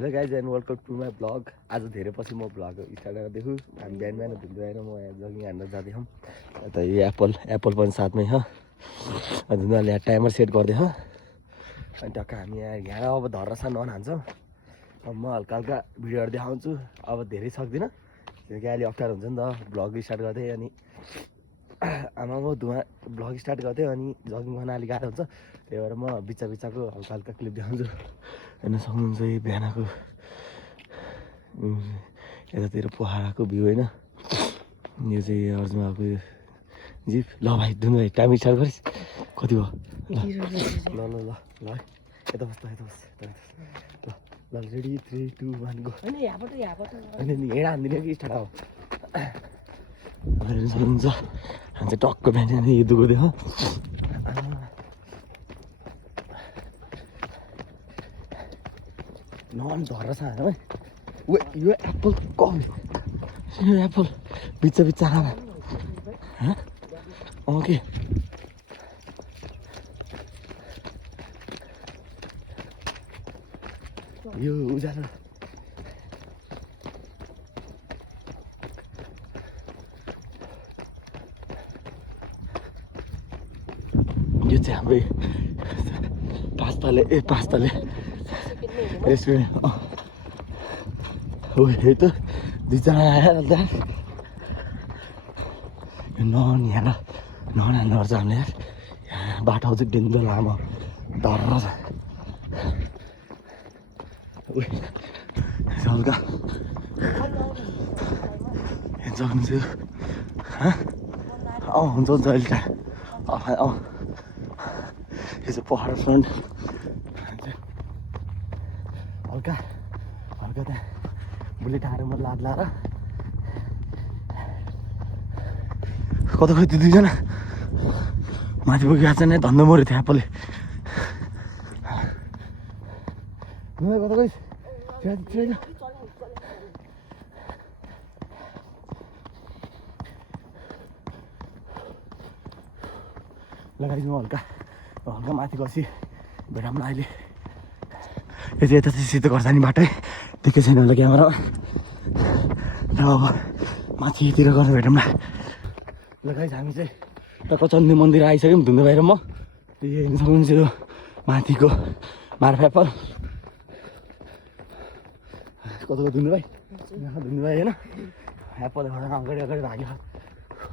Hello guys and welcome to my blog. आज धेरै पछि म ब्लग स्टार्ट गर्दैछु। हामी बिहान बिहान धुँदै आएर म यहाँ जगिङ हान्न जाँदैछौँ। त यो एप्पल पनि साथमै छ। उनीहरूले यहाँ टाइमर सेट गर्दै छ। अनि टक्क हामी यहाँ अब धर्रसा नहान्छौँ। अब म हल्का हल्का भिडियोहरू देखाउँछु। अब धेरै सक्दिनँ किनकि अहिले अप्ठ्यारो हुन्छ नि त ब्लग स्टार्ट गर्दै। अनि आमा म धुवा ब्लग स्टार्ट गर्थेँ अनि जगिङ गर्न अलिक गाह्रो हुन्छ। त्यही भएर म बिचको हल्का हल्का क्लिप देखाउँछु। हेर्न सक्नुहुन्छ यो बिहानको यतातिर पोखराको भ्यू होइन। यो चाहिँ अर्जुनको जिप। ल भाइ दुनु भाइ टाइम स्टार्ट गरिस् कति भयो? ल ल ल ल है यता बस् ल रेडी 3 2 1 गो। अनि हिँड हान्दिनँ कि स्टार्ट अब। हेर्न सक्नुहुन्छ हामी चाहिँ टक्क बिहान यो दुःख देख। नन धरेर छ है। यो एप्पल यो एप्पल बिच आमा ओके यो उज्यालो यो चाहिँ हाम्रै पास्ताले रेस्टुरेन्ट हो। यही त दुईजना आएर अन्त नन यहाँ नन हाल्नुपर्छ हामीले यार। यहाँ बाटो चाहिँ डेन्जर लामो धर्र छ। हल्का सक्नुहुन्छ हुन्छ अहिले त यो चाहिँ पहाड फ्रन्ट हल्का त्यहाँ बुलेट आएर म लाएर कता खोइ त्यो दुईजना माथि पुगेको छ नि धन्दा मऱ्यो थियो एप्पलले। कता गइस् लगाइदिनु हल्का माथि गसी भेटौँला अहिले। यो चाहिँ यता चाहिँ सिधो खर्सानी बाटै देखेको छैन होला क्यामेरा। र अब माथितिर गएर भेटौँला। ल गाइस हामी चाहिँ टक्क चन्दी मन्दिर आइसक्यौँ धुन्दै बाहिर। म हेर्न सक्नुहुन्छ यो माथिको मार्फ एप्पल कताको धुन्दै भाइ होइन एप्पल अगाडि भाग्यो।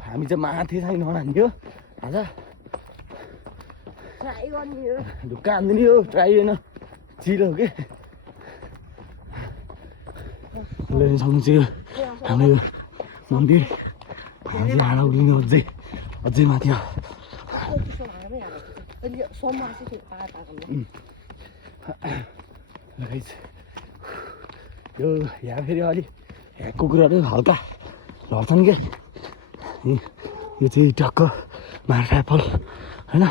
हामी चाहिँ माथि चाहिँ नहान्थ्यो आज ढुक्का हान्दिने हो ट्राई होइन चिल हो कि। हेर्न सक्नुहुन्छ यो हाम्रो यो मन्दिर अझै हाडा उक्लिने अझै माथि यो यहाँ फेरि अलि यहाँ कुकुरहरू हल्का लड्छन् क्या। यो चाहिँ टक्क मार्फ एप्पल होइन।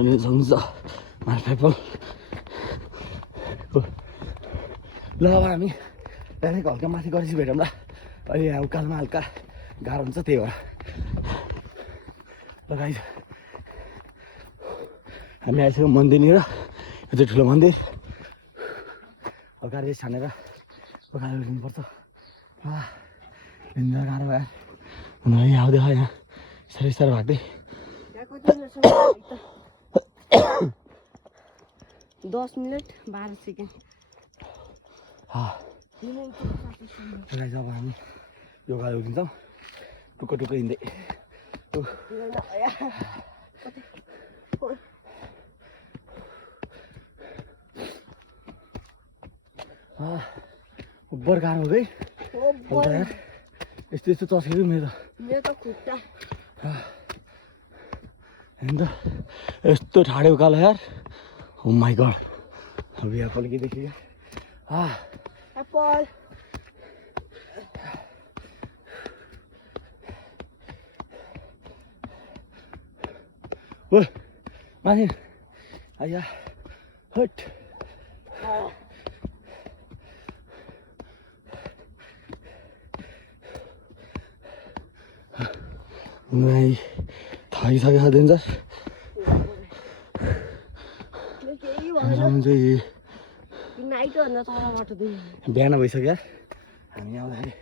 अनि सक्नुहुन्छ मार्फ एप्पल ल अब हामी त्यहाँदेखि हल्का माथि गरेपछि भेटौँला। अहिले यहाँ उकालोमा हल्का गाह्रो हुन्छ त्यही भएर ल गाइस हामी आइसक्यौँ मन्दिरनिर। यो चाहिँ ठुलो मन्दिर हल्का रेस्ट हानेर उकालो हिँड्नुपर्छ। हिँड्न गाह्रो भयो यहाँ आउँदै यहाँ साह्रै भाग्दै 10 मिनट 12 सेकेन्ड। अब हामी योगा उठिन्छौँ टुक्क हिँड्दै। उब्बर गाह्रो हो है यस्तो चस्केको मेरो त खुट्टा हेर्नु त यस्तो ठाडो उकालो यार। ओ माई गड अब एप्पल के देखियो एप्पल ओ माथि आया हट नहीं थाकिसक्यो डेन्जर केही भएन चाहिँ नाइट भन्दा तल बाटो दिनु बिहान भइसक्यो हामी आउँदाखेरि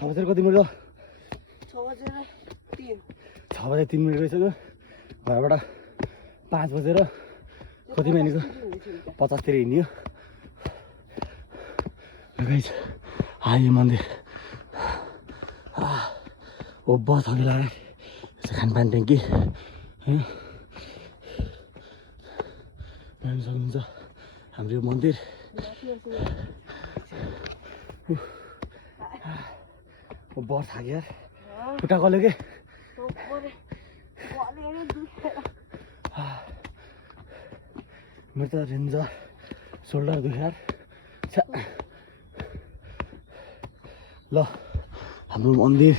6 बजेर कति मिनट हो 6 बजेर 3 6 बजेर 3 मिनट गइसक्यो घरबाट 5 बजेर कतिमा हिँडेको 50 तिर हिँड्यो गाइस आयो मन्दिर ओब्बा थकी लाग्यो खानपान ट्याङ्की होइन हेर्न सक्नुहुन्छ हाम्रो यो मन्दिर ओब्बा थाक्यो यार खुट्टा गल्यो के मेरो त रेन्जर सोल्डर दुख्यो यार ल हाम्रो मन्दिर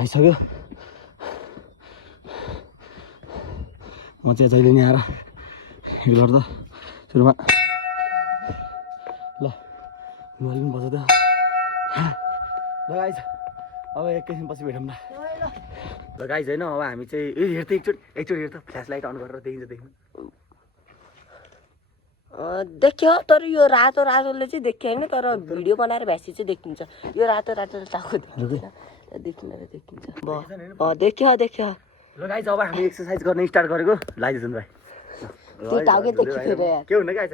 आइसक्यो म चाहिँ जहिले नि आएर यो गर्दा सुरुमा ल मलाई पनि बजाउँदै ल गाइज अब एकैछिनपछि भेटौँ न ल गाइज होइन अब हामी चाहिँ हेर्दै एकचोटि हेर्दा फ्ल्यास लाइट अन गरेर देखिन्छ देख्यो तर यो रातो रातोले चाहिँ देख्यो होइन तर भिडियो बनाएर भ्यासी चाहिँ देखिन्छ यो रातो रातोले टाउको देखिन्छ देख्यो ल गाइज अब हामी एक्सर्साइज गर्न स्टार्ट गरेको लाइजेसन भाइ त्यो टाउकै देखिँदैन यार के हुन्न गाइज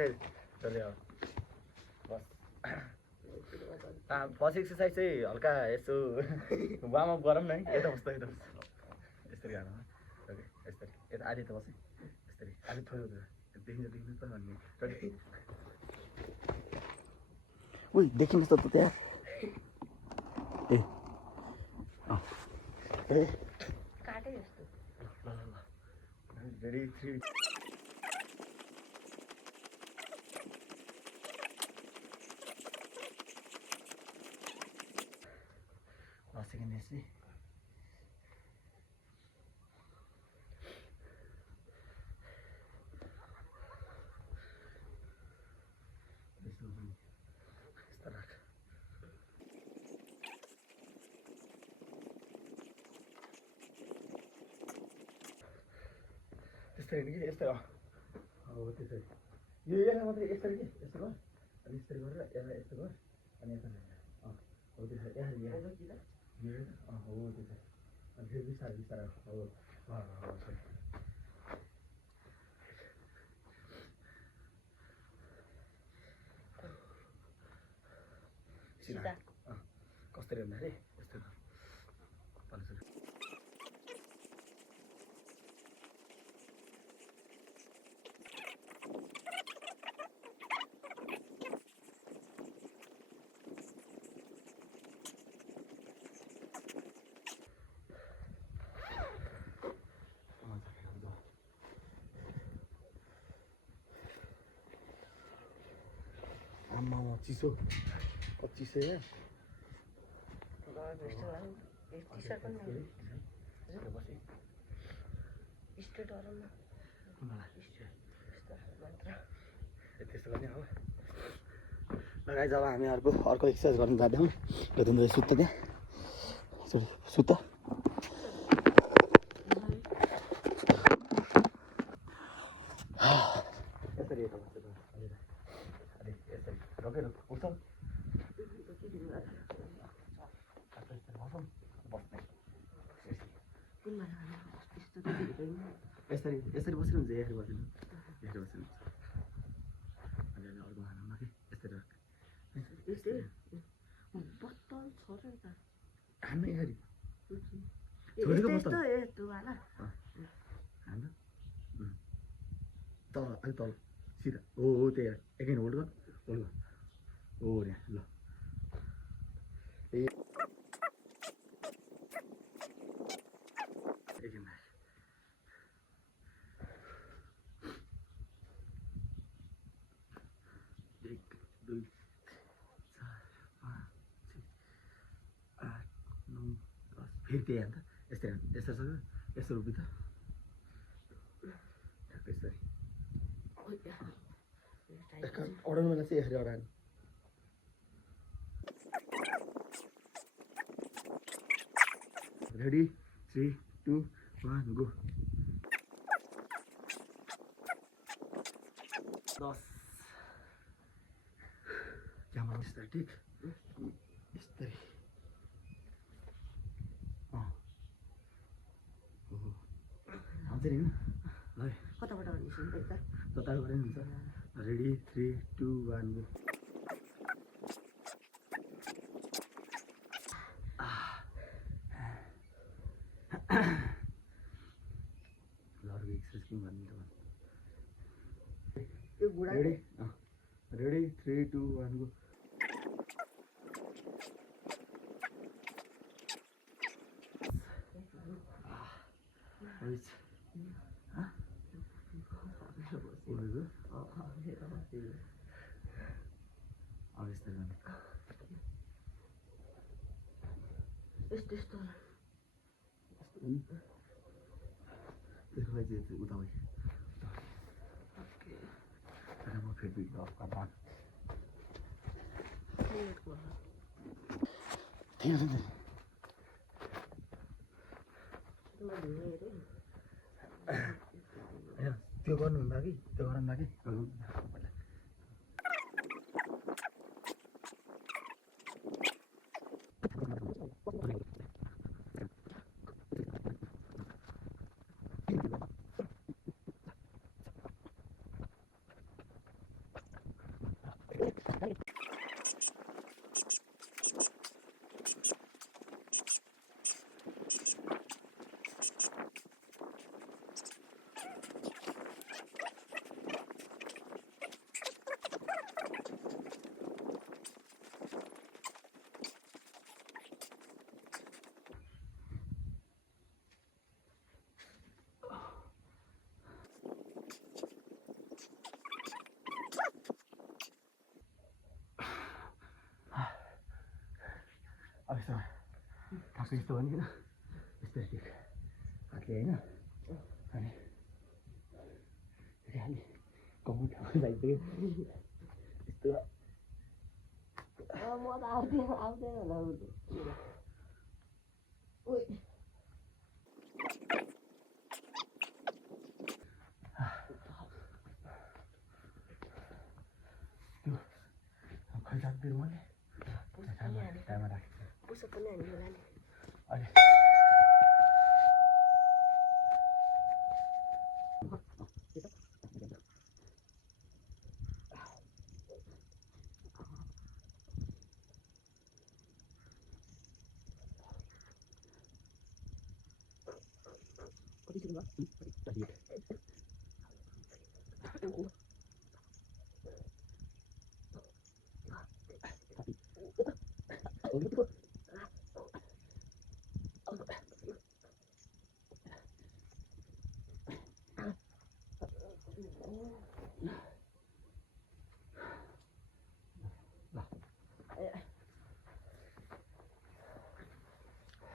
फर्स्ट एक्सर्साइज चाहिँ हल्का यसो वार्मअप गरौँ न है यता बस्दा यसरी हाल्नु यसरी यता आधी त बसेँ यसरी आधी थोरै देखिन्छ त भन्ने उही देखिनुहोस् त त्यहाँ ए काटे जस्तो ल रेडी 3 सेकेन्ड एसी त्यसरी कि यस्तै हो त्यसरी यो यहाँ मात्रै यसरी कि यस्तो गर अनि यसरी गरेर यसलाई यस्तो गर अनि यता हो त्यसरी यहाँ हो त्यसरी अनि फेरि बिस्तारै हो सिधा कसरी भन्दाखेरि यस्तो आम्मा चिसो कति चिसो यहाँ त्यस्तो गर्ने हो लगाइ जब हामी अर्को एक्सर्साइज गर्नु जाँदैछौँ त्यो तिमीले सुत्त त्यहाँ सुत्त यसरी रोकेर उठ्छ यसरी बसेर हुन्छ यसरी बसेर अनि अर्को खाना कि यसरी बत्तल छ र यता हामी यसरी तल अलिक तल सिधा हो त्यही एकैन होल्ड गर हो यहाँ ल एकैन 1 2 4 5 6 8 9 10 फेरि त्यही हाल्दा यस्तै यस्तो रोपी त यसरी अडाउनु बेला चाहिँ यसरी अडानु रेडी 3 2 1 गो 10 क्यामेरा यस्तै ठिक यस्तै आउँछ नि ल कताबाट गर्नु त तताबाट नि हुन्छ रेडी 3 2 1 गो लहरको एक्सर्साइज के गर्नु त त्यो बुढा रेडी रेडी 3 2 1 गो यस्तो यस्तो उता भाइ म फेरि अफ गर्दा ठिक छ त्यो गर्नुहुँदा कि त्यो गरौँदा कि अब यस्तो ठ्याक्कै यस्तो हो नि होइन यस्तो ठिक हातले होइन अनि फेरि अलि कमाउ ठाउँ जाइसक्यो यस्तो म त आउँदैन होला त्यो खै राख्दिनु मैले टाइममा राखेँ पुसअप पनि हाल्नु होला नि अहिले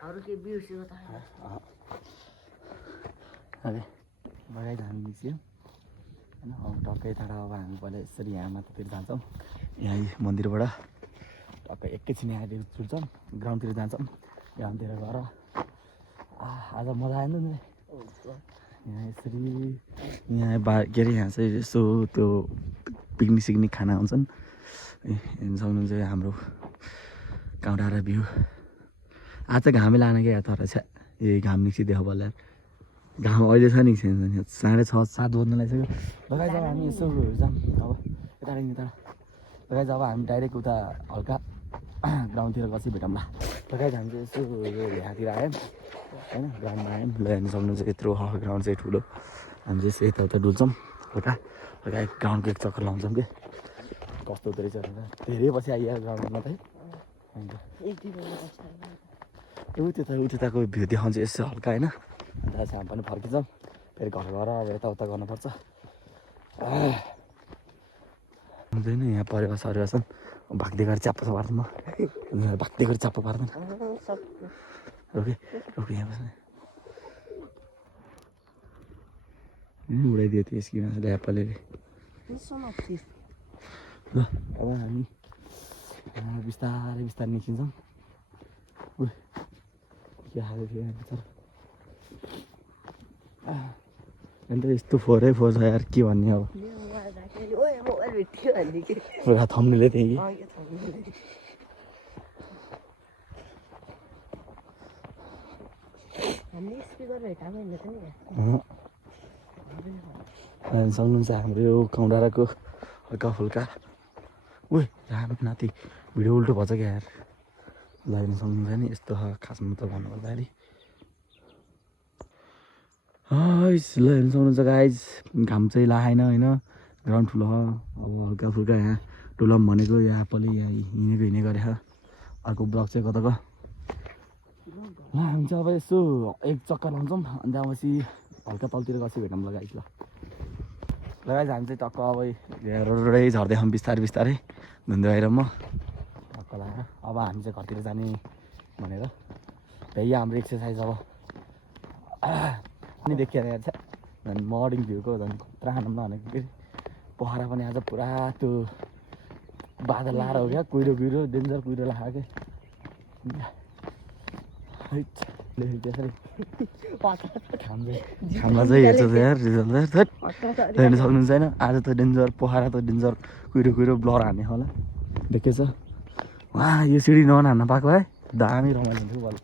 अरू के बिर्स्यो त अरे बगाइट हामी निस्क्यौँ होइन अब टक्कै टाढा अब हामी पहिला यसरी यहाँ माथितिर जान्छौँ यहाँ मन्दिरबाट टक्कै एकैछिन यहाँतिर छुट्छौँ ग्राउन्डतिर जान्छौँ ग्राउन्डतिर गएर आज मजा आएन नि यहाँ यसरी यहाँ के अरे यहाँ चाहिँ यसो त्यो पिकनिक सिकनिक खाना हुन्छन् हेर्नु सक्नुहुन्छ हाम्रो काउडाँडा भ्यू आज चाहिँ घामै लान क्या तर छ ए घाम निस्किदियो बल्ल घाम अहिले छ नि 6:30 7 बज्न लागिसक्यो लगाइ जब हामी यसो जाऊँ अब यतादेखि यता लगाइ जब हामी डाइरेक्ट उता हल्का ग्राउन्डतिर पछि भेटौँला लगाइ हामी चाहिँ यसो यो यहाँतिर आयौँ होइन ग्राउन्डमा आयौँ ल हेर्नु सक्नुहुन्छ यत्रो ग्राउन्ड चाहिँ ठुलो हामी चाहिँ यताउता डुल्छौँ हल्का हल्का ग्राउन्डको एक चक्कर लाउँछौँ कि कस्तो हुँदो रहेछ भनेर धेरै पछि आइयो ग्राउन्डमा त अन्त उताको भ्यू देखाउँछ यसो हल्का होइन अन्त चाहिँ हामी पनि फर्किन्छौँ फेरि घर गएर अब यताउता गर्नुपर्छ हुँदैन यहाँ परेवा सरेवा छन् भाग्दै गरेर च्याप्पो छ पार्दैन भाग्दै गरेर च्याप्पो पार्दैन रोके रोके यहाँ बस्ने उडाइदियो त्यो स्किमा ल्याप्पाले ल अब हामी बिस्तारै बिस्तारै निस्किन्छौँ के हाल्यो थियो यहाँ बिचरा अन्त यस्तो 4x4 छ यार के भन्ने अब मोबाइल भेट्यो भन्ने के पुरा थम्नेले त्यही हामीले स्पिकर भेटाएको होइन त नि सक्नुहुन्छ हाम्रो यो कौडाराको हल्का फुल्का उही राम नाति भिडियो उल्टो भन्छ क्या यार ल हेर्नु सक्नुहुन्छ नि यस्तो खासमा त भन्नुपर्दाखेरि ल हेर्नु सक्नुहुन्छ गाइज घाम चाहिँ लाएन होइन ग्राउन्ड ठुलो अब हल्का फुल्का यहाँ टुलम भनेको यहाँ पनि यहाँ हिँडेको गरे अर्को ब्लक चाहिँ कताको ल हामी चाहिँ अब यसो एक चक्कर लाउँछौँ अनि त्यहाँपछि हल्का तलतिर गसी भेटौँ ल गाइज ल गाइज हामी चाहिँ टक्क अब रोडै झर्दैछौँ बिस्तारै बिस्तारै धुन्द्रो आएर म टक्क लगाएर अब हामी चाहिँ घरतिर जाने भनेर त्यही हाम्रो एक्सर्साइज अब अनि देखिएर यहाँ चाहिँ झन् मर्निङ भ्यूको झन् खतरा खानु भनेको फेरि पोखरा पनि आज पुरा त्यो बादल लाएर हो क्या कुहिरो कुहिरो डेन्जर कुहिरो लगाएको क्या खामला चाहिँ हेर्छ यार रिजल्ट हेर्नु सक्नुहुन्छ होइन आज त डेन्जर पोखरा त डेन्जर कुहिरो कुहिरो ब्लर हान्ने होला देखेछ वहाँ यो सिँढी नहान्न पाएको है दामी रमाइलो हुन्थ्यो बल्ल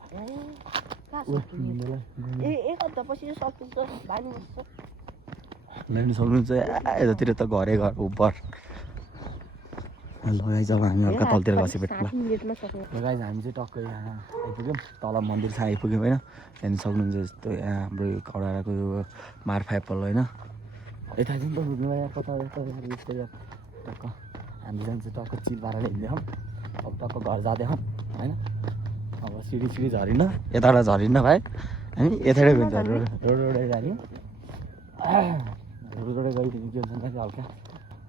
हेर्नु सक्नुहुन्छ यतातिर त घरै घर उपर लगाइ जब हामी हल्का तलतिर गसी भेट्ला लगाइ हामी चाहिँ टक्कै यहाँ आइपुग्यौँ तल मन्दिर छ आइपुग्यौँ होइन हेर्नु सक्नुहुन्छ जस्तो यहाँ हाम्रो यो कौडाराको यो मार्फाइपल होइन यता चाहिँ त पुग्नु यहाँ कता यता टक्क हामी जान्छ टक्क चिल पाराले हिँड्दैछौँ अब टक्क घर जाँदैछौँ होइन अब सिँढी सिँढी झरिन्न यताबाट झरिन्न भाइ हामी यताबाट गइन्छ रोडै जाने रोडै गइदिनु के हुन्छ नि हल्का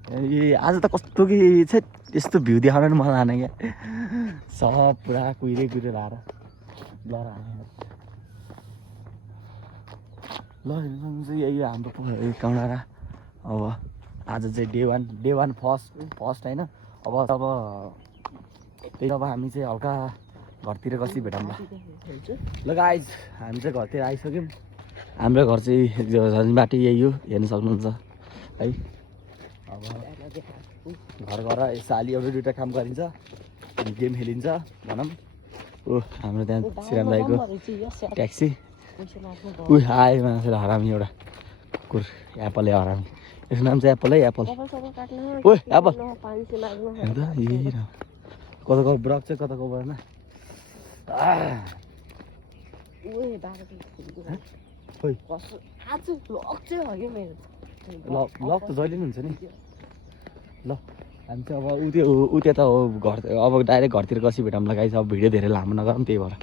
ए आज त कस्तो कि चाहिँ यस्तो भ्यू देखाउन नि मजा आएन क्या सब पुरा कुहिरै कुहिरो लाएर लर ल हेर्नु चाहिँ यही हो हाम्रो कौडारा अब आज चाहिँ डे वान फर्स्ट होइन अब त्यही अब हामी चाहिँ हल्का घरतिर कसी भेटौँ ल गाइज हामी चाहिँ घरतिर आइसक्यौँ हाम्रो घर चाहिँ बाटो यही हो हेर्नु सक्नुहुन्छ है अब घर घर साली एउटा दुइटा काम गरिन्छ गेम खेलिन्छ भनौँ ऊ हाम्रो त्यहाँ श्रीराम दाईको ट्याक्सी ऊ आयो मान्छेले हरामी एउटा कुकुर एप्पल हरामी यसको नाम चाहिँ एप्पल है एप्पल ओ एप्पल हेर्दा कताको ब्रक चाहिँ कताको भएन लक त जहिले पनि हुन्छ नि ल हामी चाहिँ अब उ त्यता हो घर अब डाइरेक्ट घरतिर कसी भेटौँ लगाइछ अब भिडियो धेरै लामो नगरौँ त्यही भएर